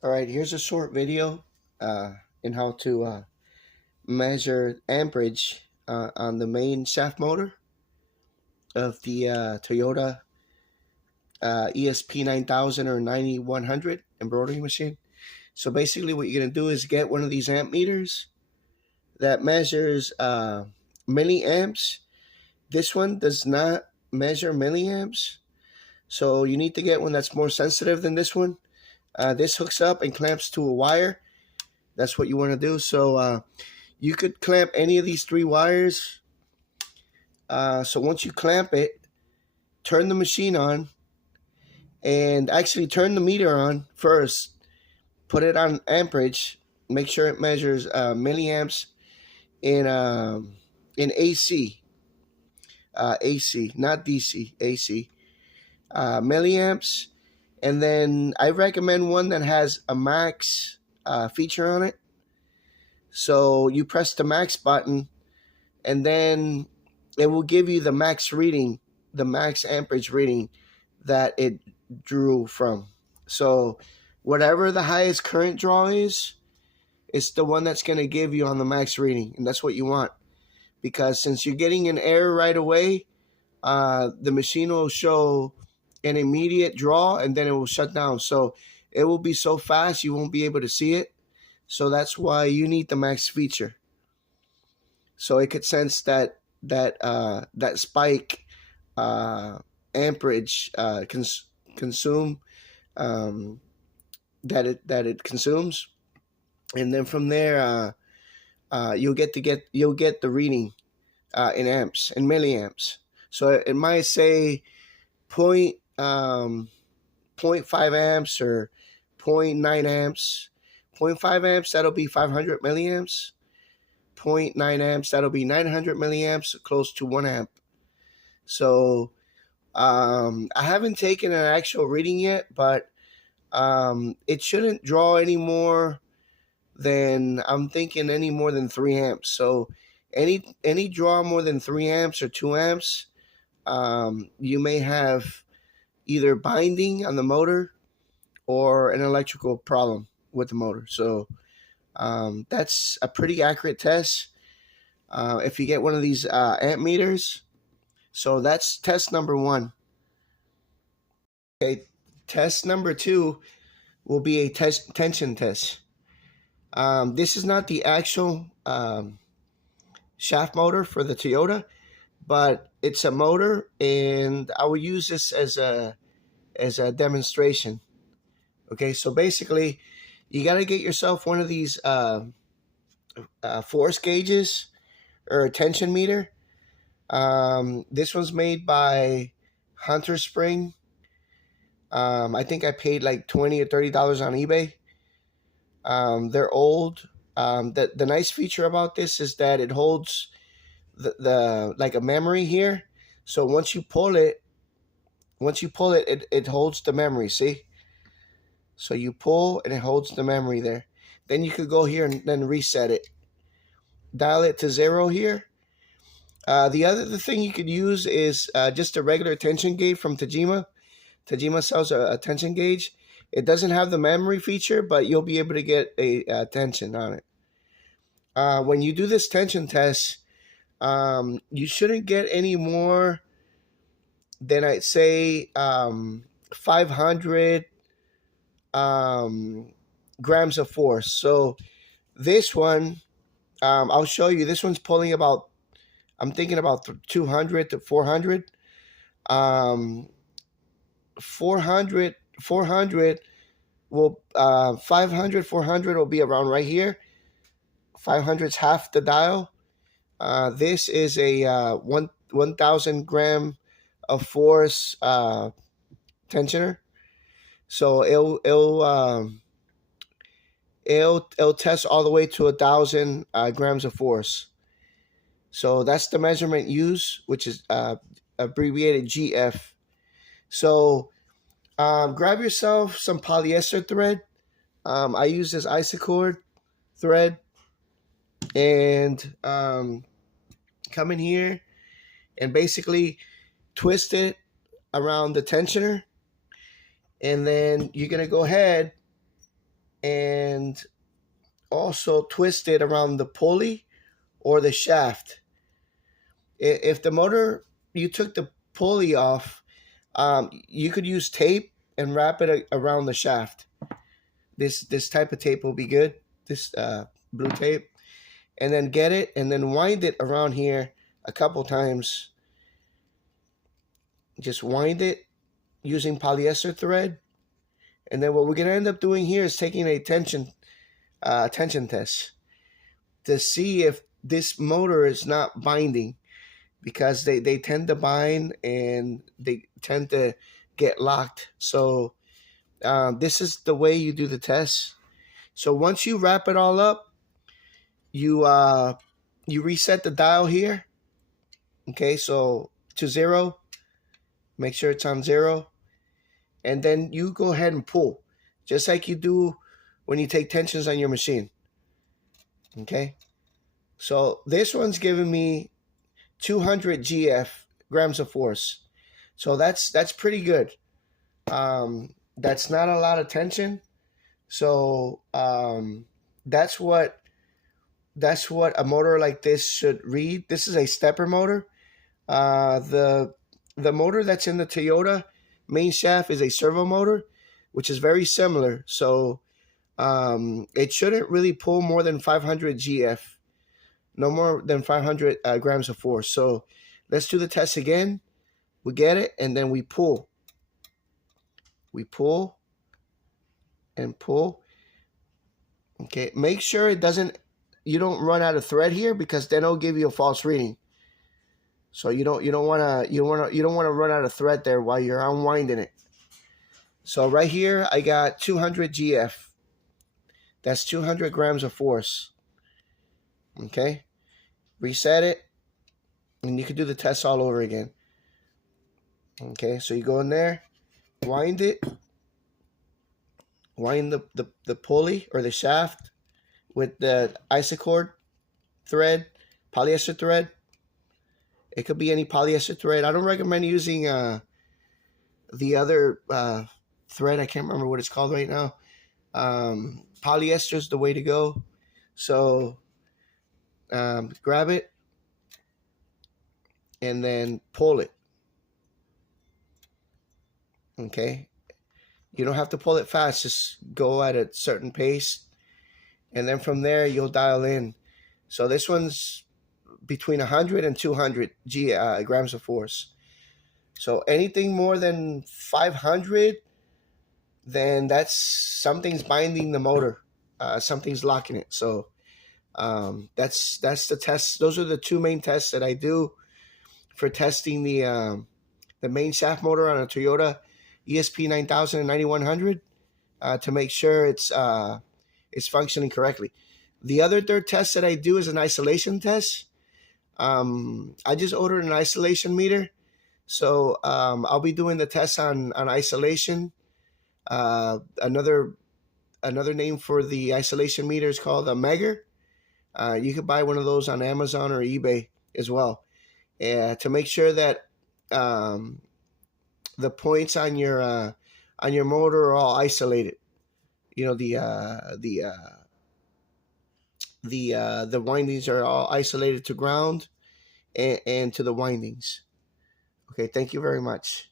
All right, here's a short video in how to measure amperage on the main shaft motor of the Toyota ESP9000 or 9100 embroidery machine. So basically what you're going to do is get one of these amp meters that measures milliamps. This one does not measure milliamps, so you need to get one that's more sensitive than this one. This hooks up and clamps to a wire. That's what you want to do. So you could clamp any of these three wires. So once you clamp it, turn the machine on, and actually turn the meter on first. Put it on amperage. Make sure it measures milliamps in AC. AC, not DC. AC. Milliamps. And then I recommend one that has a max feature on it. So you press the max button, and then it will give you the max reading, the max amperage reading that it drew from. So whatever the highest current draw is, it's the one that's going to give you on the max reading. And that's what you want, because since you're getting an error right away, the machine will show an immediate draw and then it will shut down. So it will be so fast you won't be able to see it. So that's why you need the max feature. So it could sense that spike amperage consume that it consumes, and then from there you'll get the reading in amps and milliamps. So it might say 0.5 amps or 0.9 amps. 0.5 amps, that'll be 500 milliamps. 0.9 amps, that'll be 900 milliamps, close to 1 amp. So I haven't taken an actual reading yet, but it shouldn't draw any more than, I'm thinking, any more than 3 amps. So any draw more than 3 amps or 2 amps, you may have either binding on the motor or an electrical problem with the motor. So that's a pretty accurate test if you get one of these amp meters. So that's test number 1. Okay, test number 2 will be a tension test. This is not the actual shaft motor for the Toyota, but it's a motor, and I will use this as a demonstration. Okay, so basically, you got to get yourself one of these force gauges or a tension meter. This one's made by Hunter Spring. I think I paid like $20 or $30 on eBay. They're old. The nice feature about this is that it holds the like a memory here. So once you pull it, it holds the memory. See? So you pull and it holds the memory there. Then you could go here and then reset it. Dial it to 0 here. The other thing you could use is just a regular tension gauge from Tajima. Tajima sells a tension gauge. It doesn't have the memory feature, but you'll be able to get a tension on it. When you do this tension test, you shouldn't get any more than, I'd say, 500 grams of force. So this one, I'll show you. This one's pulling about, I'm thinking about 200 to 400. 400 will 500 400 will be around right here. 500's half the dial. This is a 1,000 gram of force tensioner. So it'll test all the way to 1,000 grams of force. So that's the measurement used, which is abbreviated GF. So grab yourself some polyester thread. I use this isocord thread, and come in here and basically twist it around the tensioner, and then you're gonna go ahead and also twist it around the pulley or the shaft. If the motor, you took the pulley off, you could use tape and wrap it around the shaft. This type of tape will be good. This blue tape, and then get it and then wind it around here a couple times. Just wind it using polyester thread, and then what we're gonna end up doing here is taking a tension test to see if this motor is not binding, because they tend to bind and they tend to get locked. So this is the way you do the test. So once you wrap it all up, you reset the dial here. Okay, so to 0, make sure it's on 0, and then you go ahead and pull, just like you do when you take tensions on your machine. Okay, so this one's giving me 200 grams of force, so that's pretty good. That's not a lot of tension, so that's what a motor like this should read. This is a stepper motor. The motor that's in the Toyota main shaft is a servo motor, which is very similar. So it shouldn't really pull more than 500 GF, no more than 500 grams of force. So let's do the test again. We get it, and then we pull. We pull and pull. Okay, make sure you don't run out of thread here, because then it'll give you a false reading. So you don't want to run out of thread there while you're unwinding it. So right here I got 200 GF. That's 200 grams of force. Okay, reset it, and you can do the test all over again. Okay, so you go in there, wind it, wind the pulley or the shaft with the isocord thread, polyester thread. It could be any polyester thread. I don't recommend using the other thread. I can't remember what it's called right now. Polyester is the way to go. So grab it and then pull it. Okay, you don't have to pull it fast. Just go at a certain pace, and then from there you'll dial in. So this one's between 100 and 200 grams of force. So anything more than 500, then that's something's binding the motor. Something's locking it. So that's the test. Those are the two main tests that I do for testing the main shaft motor on a Toyota ESP9000 and 9100 to make sure it's functioning correctly. The other third test that I do is an isolation test. I just ordered an isolation meter, so I'll be doing the test on isolation. Another name for the isolation meter is called a megger. You could buy one of those on Amazon or eBay as well, to make sure that the points on your motor are all isolated. You know, the windings are all isolated to ground and to the windings. Okay, thank you very much.